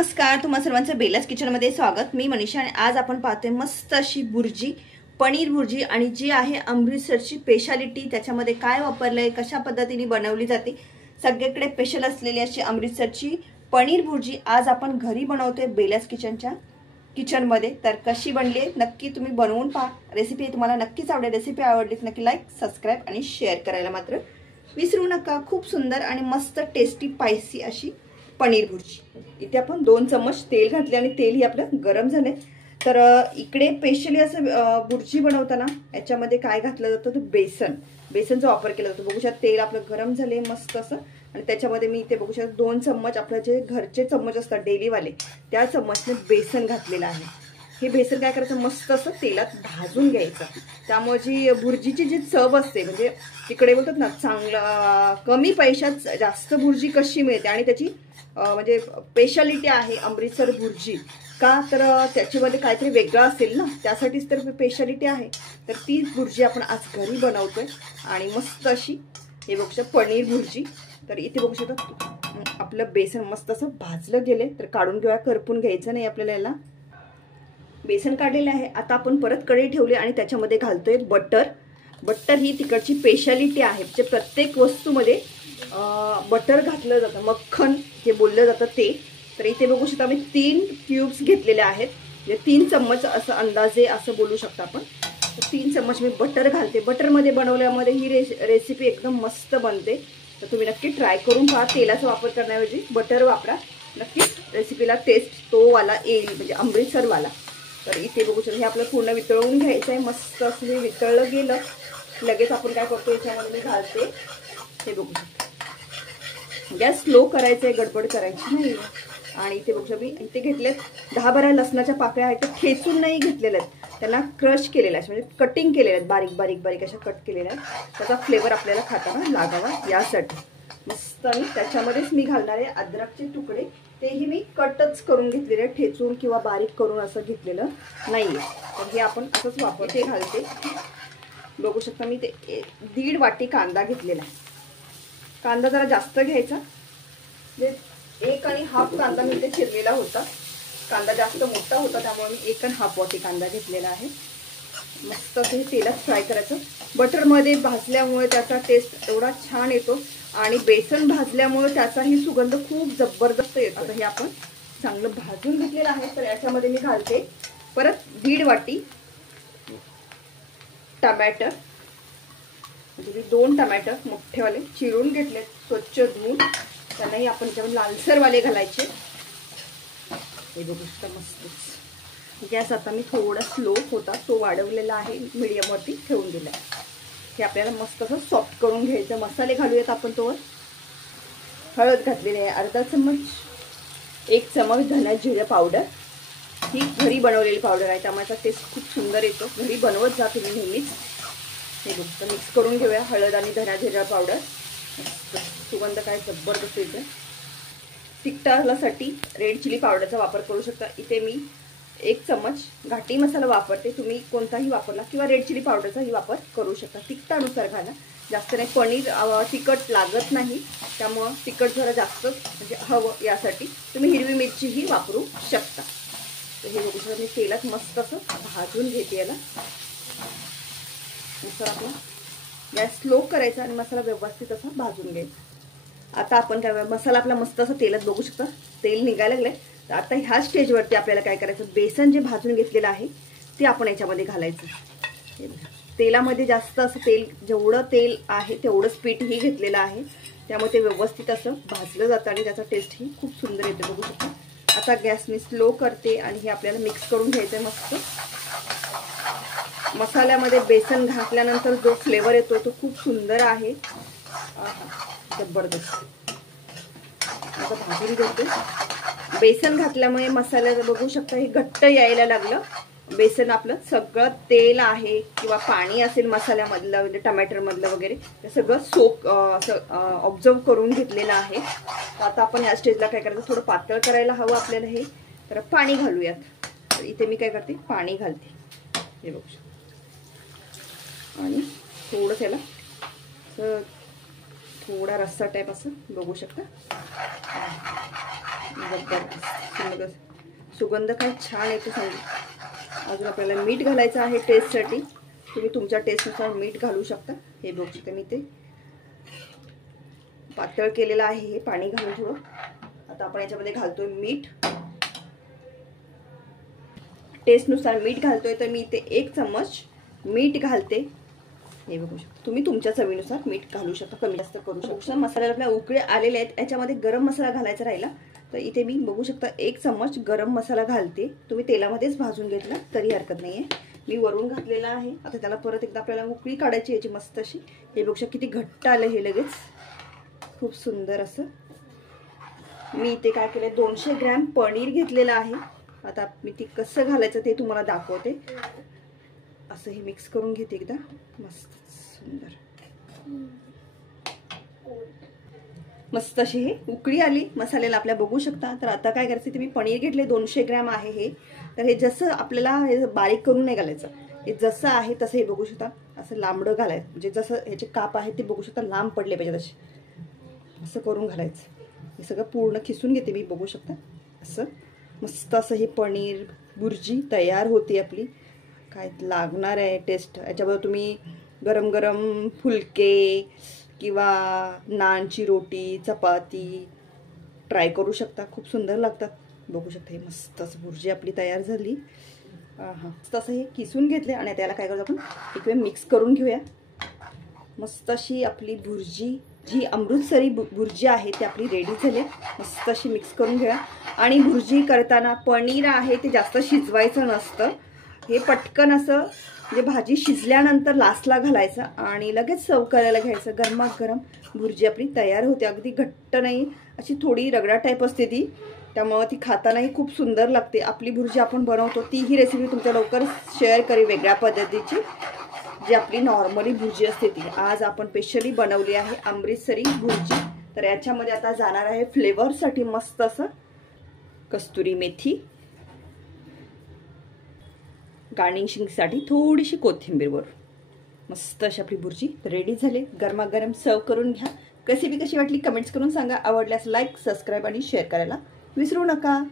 नमस्कार, तुम्हा सर्वांचं बेलाच किचनमध्ये स्वागत। मी मनीषा आणि आज आपण पाहतोय मस्त अशी भुर्जी, पनीर भुर्जी आणि जी आहे अमृतसरची स्पेशालिटी। त्याच्यामध्ये काय वापरलंय, कशा पद्धतीने बनवली जाते, सगळीकडे स्पेशल असलेली अशी अमृतसरची पनीर भुर्जी आज आपण घरी बनवतोय बेलाच किचनच्या किचनमध्ये। तर कशी बनली नक्की तुम्ही बनवून पहा। रेसिपी तुम्हाला नक्कीच आवडेल। रेसिपी आवडली तर नक्की लाईक, सबस्क्राइब आणि शेअर करायला मात्र विसरू नका। खूप सुंदर आणि मस्त टेस्टी स्पायसी अशी पनीर भुर्जी। इथे आपण 2 चम्मच तेल घातले आणि तेल ही आपलं गरम झाले। तर इकडे स्पेशली असं भुर्जी बनवताना याच्यामध्ये काय घातलं जातं तर बेसनचा वापर केला जातो। बघू शकता तेल आपलं गरम झाले मस्त असं आणि त्याच्यामध्ये मी इथे बघू शकता 2 चम्मच आपले जे घरचे चम्मच असतात डेली वाले त्या चम्मचने बेसन घातलेलं आहे। हे बेसन काय करायचं मस्त असं तेलात भाजून घ्यायचं। त्यामुळे जी भुर्जीची जी चव असते म्हणजे तिकडे बोलतात ना चांगलं कमी पैशात जास्त भुर्जी कशी मिळते आणि त्याची म्हणजे स्पेशालिटी आहे अमृतसर भुर्जी का तर त्याच्यामध्ये काहीतरी वेगळं असेल ना, त्यासाठीच तर स्पेशालिटी आहे। तर ती भुर्जी आपण आज घरी बनवतोय आणि मस्त अशी हे बघू शकता पनीर भुर्जी। तर इथे बघू शकता आपलं बेसन मस्त असं भाजलं गेले तर काढून घेऊया, करपून घ्यायचं नाही आपल्याला। याला बेसन काढलेलं आहे। आता आपण परत कढई ठेवली आणि त्याच्यामध्ये घालतोय बटर ही तिकडची स्पेशालिटी आहे। म्हणजे प्रत्येक वस्तूमध्ये बटर घातलं जातं, मक्खन जे बोललं जातं ते। तर इथे बघू शकता मी 3 क्यूब्स घेतलेले आहेत, म्हणजे 3 चम्मच असं अंदाजे असं बोलू शकता आपण। 3 चम्मच मी बटर घालते। बटरमध्ये बनवल्यामध्ये ही रेसिपी एकदम मस्त बनते। तर तुम्ही नक्की ट्राय करून पहा। तेलाचा वापर करण्याऐवजी बटर वापरा, नक्कीच रेसिपीला टेस्ट तो वाला येईल, म्हणजे अमृतसरवाला। तर इथे बघू शकता हे आपलं पूर्ण वितळवून घ्यायचं आहे। मस्त असं हे वितळलं गेलं लगेच आपण काय करतो याच्यामध्ये मी घालते हे बघू शकता। गॅस स्लो करायचा आहे, गडबड करायची नाही। आणि इथे बघू शकता मी इथे घेतलेत 10-12 लसणाच्या पाकळ्या आहेत। ठेचून नाही घेतलेल्या आहेत, त्यांना क्रश केलेल्या आहेत, म्हणजे कटिंग केलेल्या आहेत, बारीक बारीक अशा कट केलेल्या आहेत। त्याचा फ्लेवर आपल्याला खाताना लागावा यासाठी मस्त। आणि त्याच्यामध्येच मी घालणार आहे अद्रकचे तुकडे, तेही मी कटच करून घेतलेले आहेत, ठेचून किंवा बारीक करून असं घेतलेलं नाहीये। तर हे आपण असंच वापरते घालते। बघू शकता मी ते 1.5 वाटी कांदा घेतलेला आहे। कांदा जरा जास्त घ्यायचा, म्हणजे 1.5 कांदा मी इथे चिरलेला होता। कांदा जास्त मोठा होता त्यामुळे मी 1.5 वाटी कांदा घेतलेला आहे। मस्त असं हे तेलात फ्राय करायचं। बटरमध्ये भाजल्यामुळे त्याचा टेस्ट एवढा छान येतो आणि बेसन भाजल्यामुळे त्याचाही सुगंध खूप जबरदस्त येतो। आता हे आपण चांगलं भाजून घेतलेलं आहे। तर याच्यामध्ये मी घालते परत 1.5 वाटी टमॅटो, म्हणजे 2 टमॅटो मोठेवाले चिरून घेतले, स्वच्छ धुवून। त्यांनाही आपण त्याच्यामध्ये लालसरवाले घालायचे। हे बघू शकता मस्त। गॅस आता मी थोडा स्लो होता तो वाढवलेला आहे, मीडियमवरती ठेवून दिला। हे आपल्याला मस्त असं सॉफ्ट करून घ्यायचं। मसाले घालूयात आपण। तोवर हळद घातलेली आहे अर्धा चम्मच, 1 चम्मच धना जिरे पावडर, ही घरी बनवलेली पावडर आहे त्यामुळे त्याचा टेस्ट खूप सुंदर येतो। घरी बनवत जा तुम्ही नेहमीच। हे बघ मिक्स करून घेऊया हळद आणि धना जिरा पावडर। सुगंध काय जबरदस्त येतो। तिखटासाठी रेड चिली पावडरचा वापर करू शकता। इथे मी 1 चम्मच घाटी मसाला वापरते, तुम्ही कोणताही वापरला किंवा रेड चिली पावडरचाही वापर करू शकता। तिखटानुसार घाला, जास्त नाही। पनीर तिखट लागत नाही त्यामुळे तिखट जरा जास्त म्हणजे हवं यासाठी तुम्ही हिरवी मिरचीही वापरू शकता। तर हे बघू शकता मी तेलात मस्त असं भाजून घेते याला। नंतर आपला गॅस स्लो करायचा आणि मसाला व्यवस्थित असा भाजून घ्यायचा। आता आपण काय मसाला आपला मस्त असं तेलात बघू शकता तेल निघायला लागलंय। तर आता ह्या स्टेजवरती आपल्याला काय करायचं, बेसन जे भाजून घेतलेलं आहे ते आपण याच्यामध्ये घालायचं। तेलामध्ये जास्त असं तेल, जेवढं तेल आहे तेवढंच पीठही घेतलेलं आहे त्यामुळे ते व्यवस्थित असं भाजलं जातं आणि त्याचा टेस्टही खूप सुंदर येतो। बघू शकता आता गॅस मी स्लो करते आणि हे आपल्याला मिक्स करून घ्यायचं मस्त। मसाल्यामध्ये बेसन घातल्यानंतर जो फ्लेवर येतो तो खूप सुंदर आहे, जबरदस्त। आता भाजून घेते। बेसन घातल्यामुळे मसाल्याला बघू शकता हे घट्ट यायला लागलं। बेसन आपलं सगळं तेल आहे किंवा पाणी असेल मसाल्यामधलं, म्हणजे टमॅटरमधलं वगैरे, ते सगळं ऑब्झर्व करून घेतलेलं आहे। तर आता आपण या स्टेजला काय करायचं, थोडं पातळ करायला हवं आपल्याला हे, तर पाणी घालूयात। तर इथे मी काय करते पाणी घालते, हे बघू शकता। आणि थोडंसं याला थोडा रस्सा टाईप असं बघू शकता। सुगंध काय छान येतो सांगू. अजून आपल्याला मीठ घालायचं आहे टेस्टसाठी. तुम्ही तुमच्या टेस्टनुसार मीठ घालू शकता. हे बघू शकता मी ते पातळ केलेलं आहे हे पाणी घालून थोडं. आता आपण याच्यामध्ये घालतोय मीठ. टेस्टनुसार मीठ घालतोय तर मी इथे 1 चम्मच मीठ घालते. हे बघू शकता तुम्ही तुमच्या चवीनुसार मीठ घालू शकता, कमी जास्त करू शकता. मसाल्याला आपल्या उकळे आलेले आहेत. याच्यामध्ये गरम मसाला घालायचा राहिला तर इथे मी बघू शकता 1 चम्मच गरम मसाला घालते. तुम्ही तेलामध्येच भाजून घेतला तरी हरकत नाहीये. मी वरून घातलेला आहे. आता त्याला परत एकदा आपल्याला उकळी काढायची याची मस्त अशी. हे बघू शकता किती घट्ट आलं हे लगेच, खूप सुंदर असं. मी इथे काय केलं 200 ग्रॅम पनीर घेतलेलं आहे. आता मी ती कसं घालायचं ते तुम्हाला दाखवते. असं हे मिक्स करून घेते एकदा. मस्त सुंदर मस्त अशी हे उकळी आली मसाल्याला आपल्या बघू शकता. तर आता काय करायचं ते मी पनीर घेतले 200 ग्रॅम आहे हे. तर हे जसं आपल्याला हे बारीक करून नाही घालायचं, हे जसं आहे तसं हे बघू शकता असं लांबडं घालायचं. म्हणजे जसं ह्याचे काप आहेत ते बघू शकता लांब पडले पाहिजे तसे, असं करून घालायचं. हे सगळं पूर्ण खिसून घेते मी बघू शकता असं. मस्त असं हे पनीर भुर्जी तयार होती आपली. काय लागणार आहे टेस्ट. याच्याबरोबर तुम्ही गरम गरम फुलके किंवा नानची रोटी चपाती ट्राय करू शकता, खूप सुंदर लागतात. बघू शकता हे मस्त असं भुर्जी आपली तयार झाली. मस्त असं हे किसून घेतले आणि त्याला काय करतो आपण एक वेळ मिक्स करून घेऊया. मस्त अशी आपली भुर्जी जी अमृतसरी भुर्जी आहे ती आपली रेडी झाली. मस्त अशी मिक्स करून घेऊया. आणि भुर्जी करताना पनीर आहे ते जास्त शिजवायचं नसतं. हे पटकन असं म्हणजे भाजी शिजल्यानंतर लास्टला घालायचं आणि लगेच सर्व करायला घ्यायचं. गरमागरम भुर्जी आपली तयार होते. अगदी घट्ट नाही, अशी थोडी रगडा टाईप असते ती, त्यामुळे ती खातानाही खूप सुंदर लागते. आपली भुर्जी आपण बनवतो ती ही रेसिपी तुमच्या लवकर शेअर करेल वेगळ्या पद्धतीची, जी आपली नॉर्मली भुर्जी असते ती. आज आपण स्पेशली बनवली आहे अमृतसरी भुर्जी. तर याच्यामध्ये आता जाणार आहे फ्लेवरसाठी मस्त असं कस्तुरी मेथी, गार्निशिंगसाठी थोडीशी कोथिंबीरवर. मस्त अशी आपली भुर्जी रेडी झाली. गरमागरम सर्व करून घ्या. रेसिपी कशी वाटली कमेंट्स करून सांगा. आवडल्यास लाईक सबस्क्राईब आणि शेअर करायला विसरू नका.